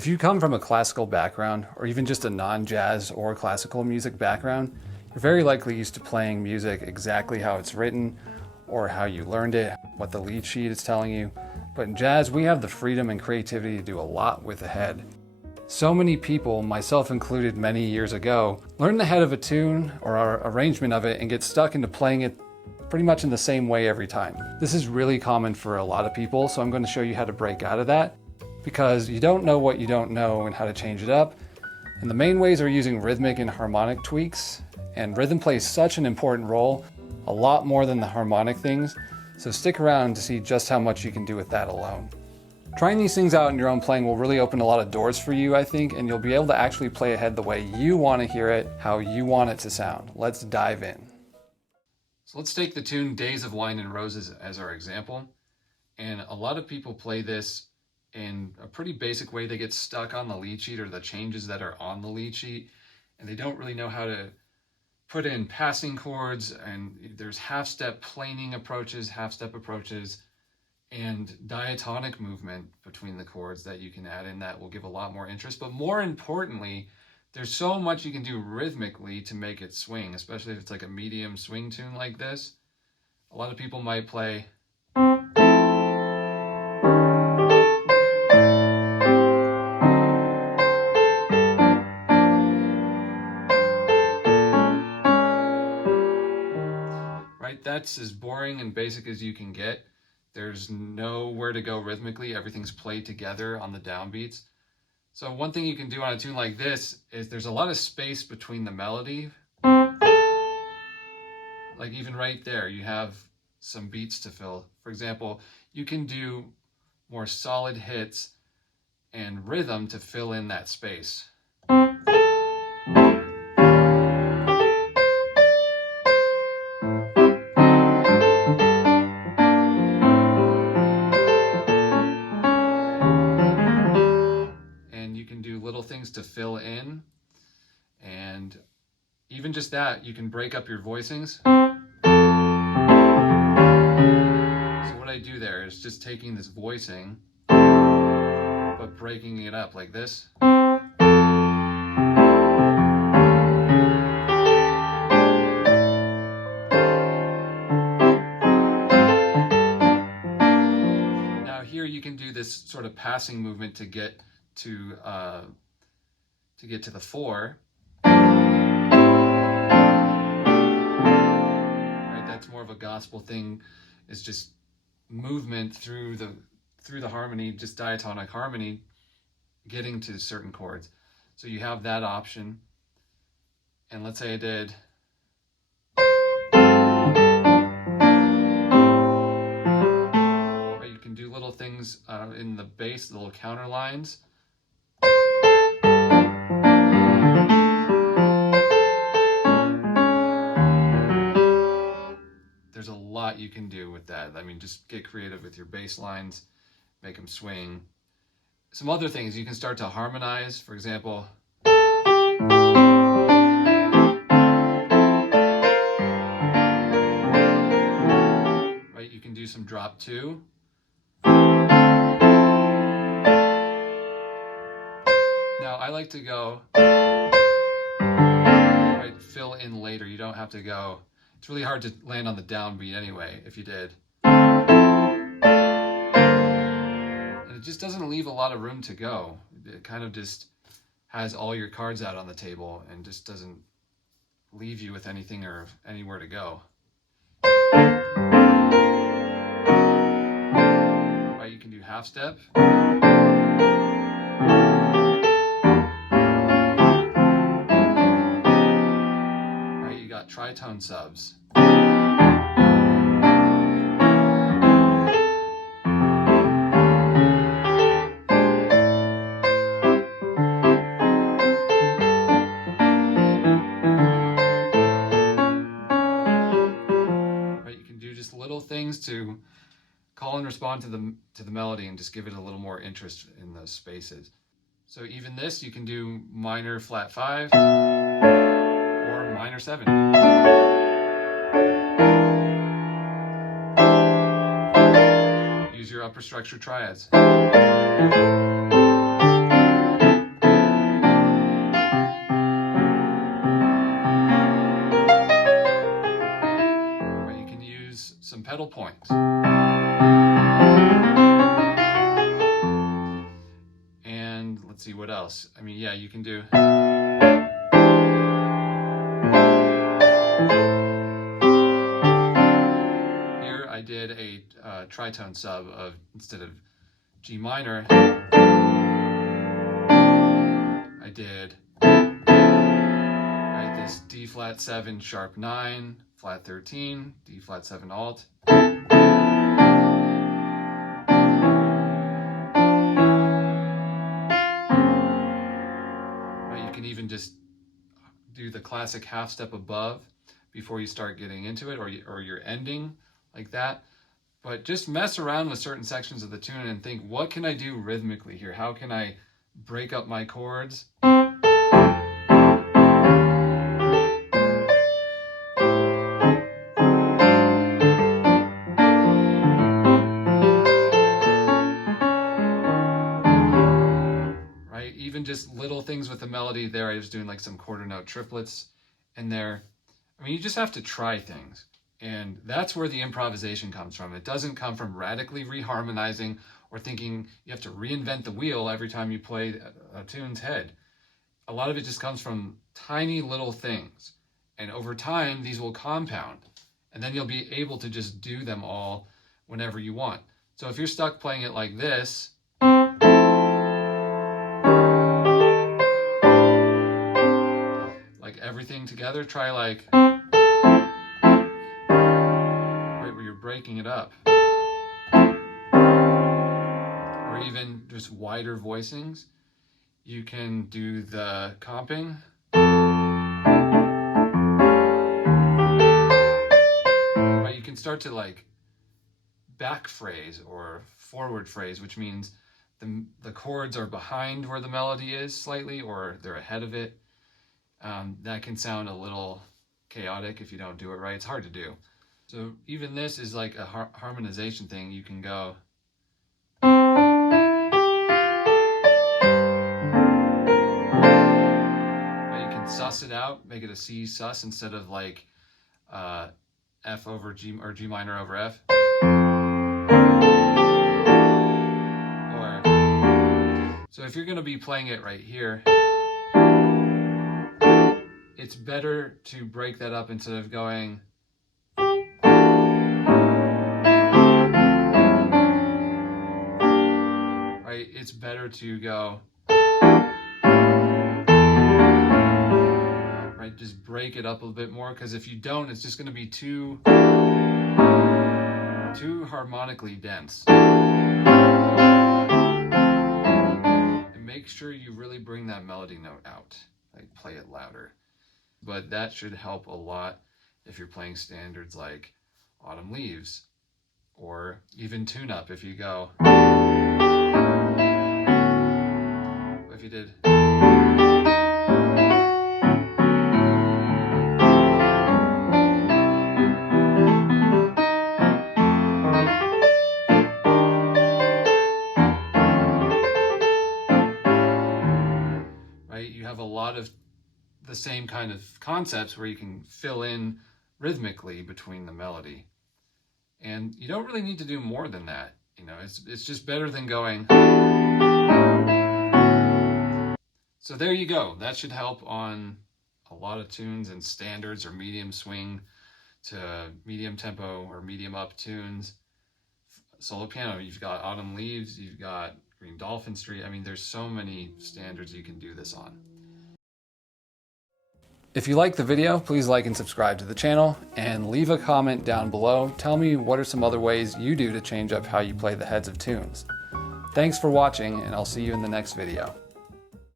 If you come from a classical background, or even just a non-jazz or classical music background, you're very likely used to playing music exactly how it's written, or how you learned it, what the lead sheet is telling you. But in jazz, we have the freedom and creativity to do a lot with the head. So many people, myself included many years ago, learn the head of a tune or our arrangement of it and get stuck into playing it pretty much in the same way every time. This is really common for a lot of people, so I'm going to show you how to break out of that, because you don't know what you don't know and how to change it up. And the main ways are using rhythmic and harmonic tweaks, and rhythm plays such an important role, a lot more than the harmonic things, so stick around to see just how much you can do with that alone. Trying these things out in your own playing will really open a lot of doors for you, I think, and you'll be able to actually play ahead the way you want to hear it, how you want it to sound. Let's dive in. So let's take the tune Days of Wine and Roses as our example. And a lot of people play this in a pretty basic way. They get stuck on the lead sheet or the changes that are on the lead sheet, and they don't really know how to put in passing chords, and there's half-step planing approaches, half-step approaches, and diatonic movement between the chords that you can add in that will give a lot more interest. But more importantly, there's so much you can do rhythmically to make it swing, especially if it's like a medium swing tune like this. A lot of people might play right. That's as boring and basic as you can get. There's nowhere to go rhythmically. Everything's played together on the downbeats. So one thing you can do on a tune like this is there's a lot of space between the melody. Like even right there, you have some beats to fill. For example, you can do more solid hits and rhythm to fill in that space. And you can do little things to fill in. And even just that, you can break up your voicings. So what I do there is just taking this voicing, but breaking it up like this. Now here you can do this sort of passing movement to get to the four. Right, that's more of a gospel thing. Is just movement through the harmony, just diatonic harmony, getting to certain chords. So you have that option. And let's say I did right, you can do little things in the bass, little counter lines. There's a lot you can do with that. I mean, just get creative with your bass lines, make them swing. Some other things, you can start to harmonize. For example, right, you can do some drop two. Now I like to go, right, fill in later. You don't have to go. It's really hard to land on the downbeat anyway, if you did. And it just doesn't leave a lot of room to go. It kind of just has all your cards out on the table and just doesn't leave you with anything or anywhere to go. Right, you can do half step. Right, you got tritone subs. Little things to call and respond to the melody and just give it a little more interest in those spaces. So even this, you can do minor flat 5 or minor 7. Use your upper structure triads. Let's see what else. I mean, yeah, you can do. Here I did a tritone sub of, instead of G minor, I did this D flat 7 sharp 9, flat 13, D flat 7 alt. You can even just do the classic half step above before you start getting into it, or you're ending like that. But just mess around with certain sections of the tune and think, what can I do rhythmically here? How can I break up my chords? Right? Even just little things with the melody there. I was doing like some quarter note triplets in there. I mean, you just have to try things. And that's where the improvisation comes from. It doesn't come from radically reharmonizing or thinking you have to reinvent the wheel every time you play a tune's head. A lot of it just comes from tiny little things. And over time, these will compound. And then you'll be able to just do them all whenever you want. So if you're stuck playing it like this, like everything together, try like, breaking it up, or even just wider voicings. You can do the comping, right? You can start to like back phrase or forward phrase, which means the chords are behind where the melody is slightly, or they're ahead of it. That can sound a little chaotic if you don't do it right. It's hard to do. So even this is like a harmonization thing. You can go. You can suss it out, make it a C sus instead of like F over G or G minor over F. Or, so if you're going to be playing it right here, it's better to break that up instead of going. It's better to go, right? Just break it up a little bit more, because if you don't, it's just going to be too harmonically dense. And make sure you really bring that melody note out, like play it louder. But that should help a lot if you're playing standards like Autumn Leaves, or even Tune Up if you go. If you did. Right? You have a lot of the same kind of concepts where you can fill in rhythmically between the melody. And you don't really need to do more than that. You know, it's just better than going. So there you go. That should help on a lot of tunes and standards or medium swing to medium tempo or medium up tunes. Solo piano, you've got Autumn Leaves, you've got Green Dolphin Street. I mean, there's so many standards you can do this on. If you like the video, please like and subscribe to the channel and leave a comment down below. Tell me what are some other ways you do to change up how you play the heads of tunes. Thanks for watching, and I'll see you in the next video.